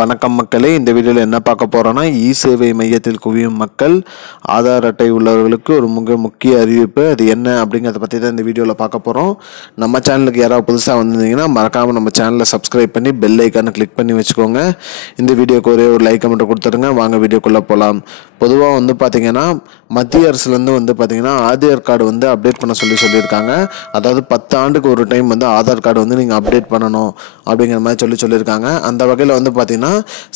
வணக்கம் மக்களே, இந்த வீடியோவில் என்ன பார்க்க போகிறோன்னா, இ-சேவை மையத்தில் குவியும் மக்கள் ஆதார் அட்டை உள்ளவர்களுக்கு ஒரு முக்கிய அறிவிப்பு. அது என்ன அப்படிங்கிறத பற்றி தான் இந்த வீடியோவில் பார்க்க போகிறோம். நம்ம சேனலுக்கு யாராவது புதுசாக வந்திருந்தீங்கன்னா மறக்காமல் நம்ம சேனலை சப்ஸ்கிரைப் பண்ணி பெல் ஐக்கானை கிளிக் பண்ணி வச்சுக்கோங்க. இந்த வீடியோக்கு ஒரே ஒரு லைக் மட்டும் கொடுத்துருங்க. வாங்க வீடியோக்குள்ளே போகலாம். பொதுவாக பார்த்தீங்கன்னா மத்திய அரசுலேருந்து பார்த்தீங்கன்னா ஆதார் கார்டு அப்டேட் பண்ண சொல்லியிருக்காங்க. அதாவது 10 ஆண்டுக்கு ஒரு டைம் ஆதார் கார்டு நீங்கள் அப்டேட் பண்ணணும் அப்படிங்கிற மாதிரி சொல்லியிருக்காங்க. அந்த வகையில் பார்த்தீங்கன்னா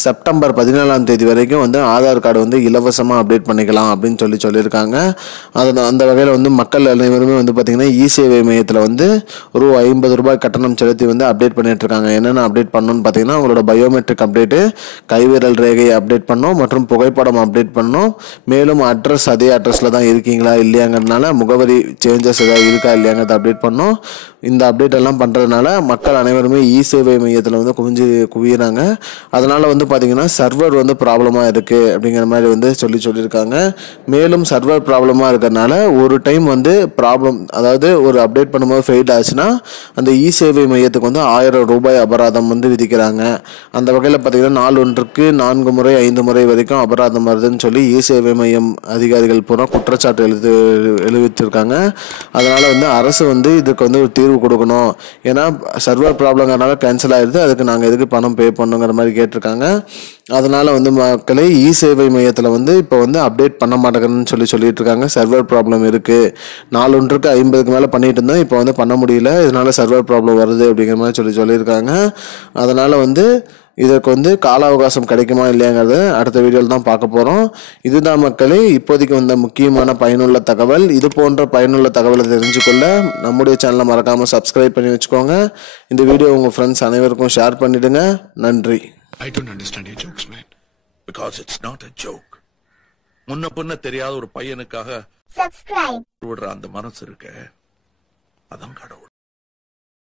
செப்டம்பர் 17ஆம் தேதி வரைக்கும் ஆதார் கார்டு இலவசமாக அப்டேட் பண்ணிக்கலாம் அப்படின்னு சொல்லியிருக்காங்க. அந்த வகையில் மக்கள் அனைவருமே பார்த்தீங்கன்னா இ-சேவை மையத்தில் ரூ. 50 கட்டணம் செலுத்தி அப்டேட் பண்ணிட்டு இருக்காங்க. என்னென்ன அப்டேட் பண்ணணும்னு பார்த்தீங்கன்னா உங்களோட பயோமெட்ரிக் அப்டேட்டு, கைவிரல் ரேகையை அப்டேட் பண்ணணும் மற்றும் புகைப்படம் அப்டேட் பண்ணணும். மேலும் அட்ரஸ் அதே அட்ரஸில் தான் இருக்கீங்களா இல்லையாங்கிறதுனால முகவரி சேஞ்சஸ் ஏதாவது இருக்கா இல்லையாங்கிறத அப்டேட் பண்ணணும். இந்த அப்டேட் எல்லாம் பண்ணுறதுனால மக்கள் அனைவருமே இ-சேவை மையத்தில் குவியிறாங்க. அதனால் பார்த்தீங்கன்னா சர்வர் ப்ராப்ளமாக இருக்குது அப்படிங்கிற மாதிரி சொல்லியிருக்காங்க. மேலும் சர்வர் ப்ராப்ளமாக இருக்கிறதுனால ஒரு டைம் ப்ராப்ளம், அதாவது ஒரு அப்டேட் பண்ணும்போது ஃபெயில் ஆச்சுன்னா அந்த இ-சேவை மையத்துக்கு ₹1000 அபராதம் விதிக்கிறாங்க. அந்த வகையில் பார்த்தீங்கன்னா நாள் ஒன்றுக்கு 4 முறை 5 முறை வரைக்கும் அபராதம் வருதுன்னு சொல்லி இ-சேவை மையம் அதிகாரிகள் பூரா குற்றச்சாட்டு எழுதிச்சிருக்காங்க. அதனால் அரசு இதுக்கு ஒரு தீர்வு கொடுக்கணும். ஏன்னா சர்வர் ப்ராப்ளங்கிறனால கேன்சல் ஆகிடுது, அதுக்கு நாங்கள் எதுக்கு பணம் பே பண்ணுங்கிற மாதிரி கேட்டிருக்காங்க. அதனால் மக்களே இ-சேவை மையத்தில் இப்போ அப்டேட் பண்ண மாட்டேங்கன்னு சொல்லிட்டு இருக்காங்க. சர்வர் ப்ராப்ளம் இருக்குது. நாள் ஒன்றுக்கு 50க்கு மேலே பண்ணிட்டு இருந்தோம், இப்போ பண்ண முடியல, இதனால் சர்வர் ப்ராப்ளம் வருது அப்படிங்கிற மாதிரி சொல்லியிருக்காங்க. அதனால் இதற்கு கால அவகாசம் கிடைக்குமா இல்லையாங்கிறத அடுத்த வீடியோவில் தான் பார்க்க போகிறோம். இதுதான் மக்களே இப்போதைக்கு முக்கியமான பயனுள்ள தகவல். இது போன்ற பயனுள்ள தகவலை தெரிஞ்சுக்கொள்ள நம்முடைய சேனலை மறக்காமல் சப்ஸ்கிரைப் பண்ணி வச்சுக்கோங்க. இந்த வீடியோ உங்கள் ஃப்ரெண்ட்ஸ் அனைவருக்கும் ஷேர் பண்ணிவிடுங்க. நன்றி. I don't understand your jokes, man. Because it's not a joke. முன்ன பின்ன தெரியாத ஒரு பையனுக்காக விடுற அந்த மனசு இருக்க, அதான் கடவுள்.